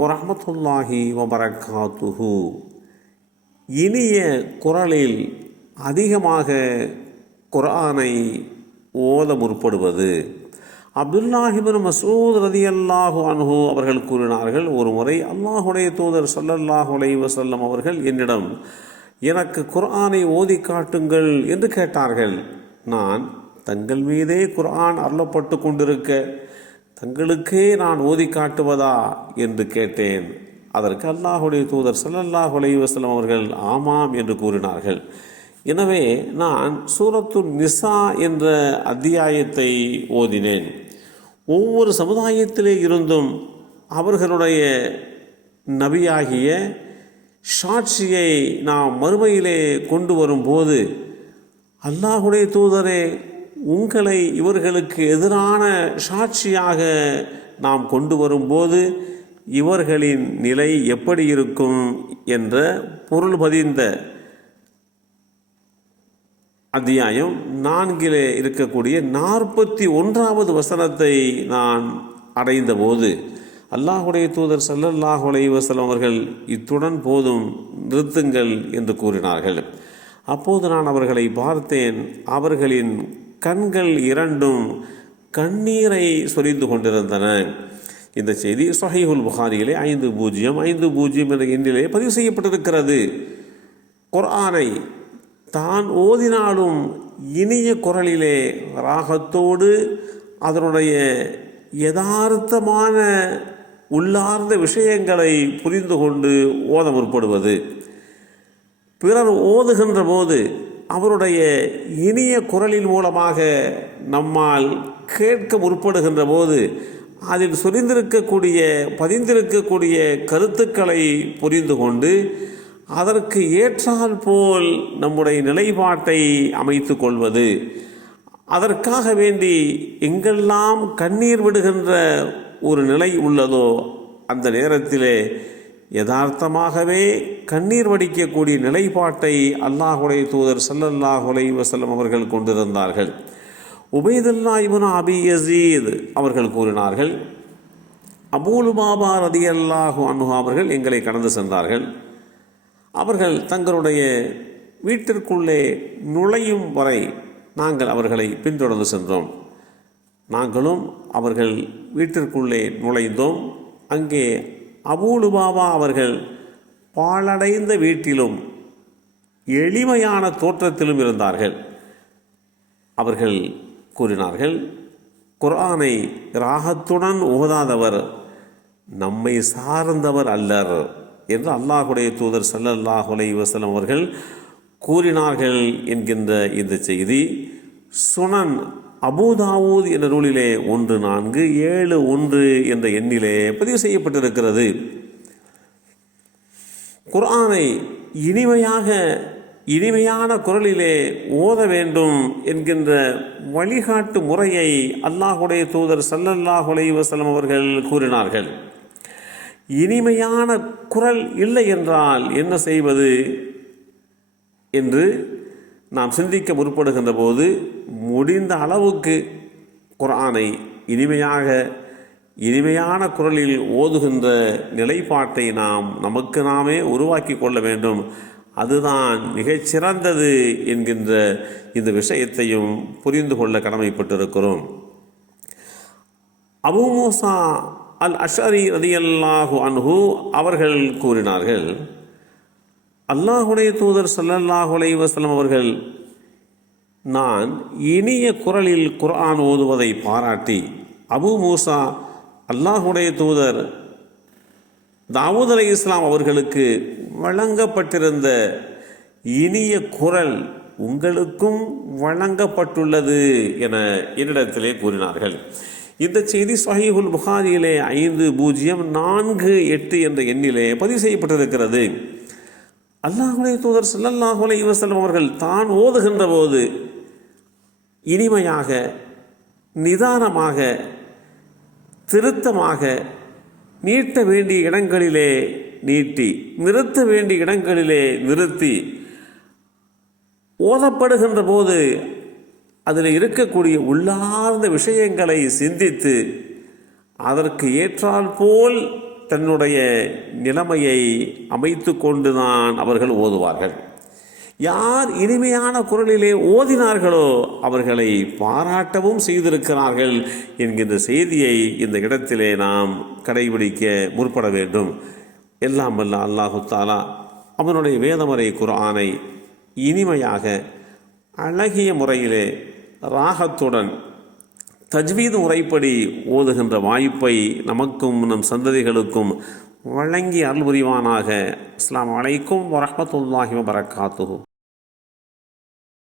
வரஹ்மத்துல்லாஹி வபரகாத்துஹு. இனிய குரலில் அதிகமாக குர்ஆனை ஓத முற்படுவது. அப்துல்லாஹ் இப்னு மஸ்ஊத் ரலியல்லாஹு அன்ஹு அவர்கள் கூறினார்கள், ஒரு முறை அல்லாஹுடைய தூதர் ஸல்லல்லாஹு அலைஹி வஸல்லம் அவர்கள் என்னிடம் எனக்கு குர்ஆனை ஓதி காட்டுங்கள் என்று கேட்டார்கள். நான் தங்கள் மீதே குர்ஆன் அருளப்பட்டு கொண்டிருக்க தங்களுக்கே நான் ஓதி காட்டுவதா என்று கேட்டேன். அதற்கு அல்லாஹுடைய தூதர் ஸல்லல்லாஹு அலைஹி வஸல்லம் அவர்கள் ஆமாம் என்று கூறினார்கள். எனவே நான் சூரத்து நிசா என்ற அத்தியாயத்தை ஓதினேன். ஒவ்வொரு சமுதாயத்திலே இருந்தும் அவர்களுடைய நபியாகிய சாட்சியை நாம் மறுமையிலே கொண்டு வரும்போது, அல்லாஹுடைய தூதரே, உங்களை இவர்களுக்கு எதிரான சாட்சியாக நாம் கொண்டு வரும்போது இவர்களின் நிலை எப்படி இருக்கும் என்ற பொருள் பதிந்த அத்தியாயம் 4 இருக்கக்கூடிய 41வது வசனத்தை நான் அடைந்தபோது அல்லாஹுடைய தூதர் ஸல்லல்லாஹு அலைஹி வஸல்லம் அவர்கள் இத்துடன் போதும், நிறுத்துங்கள் என்று கூறினார்கள். அப்போது நான் அவர்களை பார்த்தேன். அவர்களின் கண்கள் இரண்டும் கண்ணீரை சொரிந்து கொண்டிருந்தன. இந்த செய்தி ஸஹீஹுல் புகாரியிலே 5050 என்ற எண்ணிலே பதிவு செய்யப்பட்டிருக்கிறது. குர்ஆனை தான் ஓதினாலும் இனிய குரலிலே ராகத்தோடு அதனுடைய யதார்த்தமான உள்ளார்ந்த விஷயங்களை புரிந்து கொண்டு ஓத முற்படுவது. பிறர் ஓதுகின்ற போது அவருடைய இனிய குரலின் மூலமாக நம்மால் கேட்க முற்படுகின்ற போது அதில் சொரிந்திருக்கக்கூடிய பதிந்திருக்கக்கூடிய கருத்துக்களை புரிந்து கொண்டு அதற்கு ஏற்றால் போல் நம்முடைய நிலைப்பாட்டை அமைத்து கொள்வது. அதற்காக வேண்டி எங்கெல்லாம் கண்ணீர் விடுகின்ற ஒரு நிலை உள்ளதோ அந்த நேரத்திலே யதார்த்தமாகவே கண்ணீர் வடிக்கக்கூடிய நிலைப்பாட்டை அல்லாஹுடைய தூதர் ஸல்லல்லாஹு அலைஹி வஸல்லம் அவர்கள் கொண்டிருந்தார்கள். உபைதுல்லாஹ் இப்னு அபி யஸீத் அவர்கள் கூறினார்கள், அபூ லுபாபா ரலியல்லாஹு அன்ஹு அவர்கள் எங்களை கடந்து சென்றார்கள். அவர்கள் தங்களுடைய வீட்டிற்குள்ளே நுழையும் வரை நாங்கள் அவர்களை பின்தொடர்ந்து சென்றோம். நாங்களும் அவர்கள் வீட்டிற்குள்ளே நுழைந்தோம். அங்கே அபூ லுபாபா அவர்கள் பாழடைந்த வீட்டிலும் எளிமையான தோற்றத்திலும் இருந்தார்கள். அவர்கள் கூறினார்கள், குர்ஆனை ராகத்துடன் ஓதாதவர் நம்மை சார்ந்தவர் அல்லர் என்று அல்லாஹுடைய தூதர் ஸல்லல்லாஹு அலைஹி வஸல்லம் அவர்கள் கூறினார்கள் என்கின்ற இந்த செய்தி சுனன் அபூ தாவூத் என்ற நூலிலே 1471 என்ற எண்ணிலே பதிவு செய்யப்பட்டிருக்கிறது. குர்ஆனை இனிமையான குரலிலே ஓத வேண்டும் என்கின்ற வழிகாட்டு முறையை அல்லாஹுடைய தூதர் ஸல்லல்லாஹு அலைஹி வஸல்லம் அவர்கள் கூறினார்கள். இனிமையான குரல் இல்லை என்றால் என்ன செய்வது என்று நாம் சிந்திக்க முற்படுகின்ற போது முடிந்த அளவுக்கு குர்ஆனை இனிமையான குரலில் ஓதுகின்ற நிலைப்பாட்டை நாம் நமக்கு நாமே உருவாக்கி கொள்ள வேண்டும். அதுதான் மிகச்சிறந்தது என்கின்ற இந்த விஷயத்தையும் புரிந்து கொள்ள கடமைப்பட்டிருக்கிறோம். அபூ மூஸா அல் அஷ்அரி ரலியல்லாஹு அன்ஹு அவர்கள் கூறினார்கள், அல்லாஹுடைய தூதர் ஸல்லல்லாஹு அலைஹி வஸல்லம் அவர்கள் நான் இனிய குரலில் குர்ஆன் ஓதுவதை பாராட்டி, அபூ மூஸா, அல்லாஹுடைய தூதர் தாவூத் அலைஹிஸ்ஸலாம் அவர்களுக்கு வழங்கப்பட்டிருந்த இனிய குரல் உங்களுக்கும் வழங்கப்பட்டுள்ளது என என்னிடத்திலே கூறினார்கள். இந்த செய்தி ஸஹீஹுல் புகாரியிலே 5048 என்ற எண்ணிலே பதிவு செய்யப்பட்டிருக்கிறது. அல்லாஹுடைய தூதர் ஸல்லல்லாஹு அலைஹி வஸல்லம் அவர்கள் தான் ஓதுகின்ற போது இனிமையாக, நிதானமாக, திருத்தமாக, நீட்ட வேண்டிய இடங்களிலே நீட்டி, நிறுத்த வேண்டிய இடங்களிலே நிறுத்தி ஓதப்படுகின்ற போது அதில் இருக்கக்கூடிய உள்ளார்ந்த விஷயங்களை சிந்தித்து அதற்கு ஏற்றால் போல் தன்னுடைய நிலைமையை அமைத்து கொண்டுதான் அவர்கள் ஓதுவார்கள். யார் இனிமையான குரலிலே ஓதினார்களோ அவர்களை பாராட்டவும் செய்திருக்கிறார்கள் என்கின்ற செய்தியை இந்த இடத்திலே நாம் கடைபிடிக்க முற்பட வேண்டும். எல்லாம் வல்ல அல்லாஹு தாலா அவனுடைய வேதமறை குர்ஆனை இனிமையாக அழகிய முறையிலே ராகத்துடன் தஜ்வீது முறைப்படி ஓதுகின்ற வாய்ப்பை நமக்கும் நம் சந்ததிகளுக்கும் வழங்கி அருள் புரிவானாக. அஸ்ஸலாமு அலைக்கும் வரஹ்மத்துல்லாஹி வபரகாத்துஹு.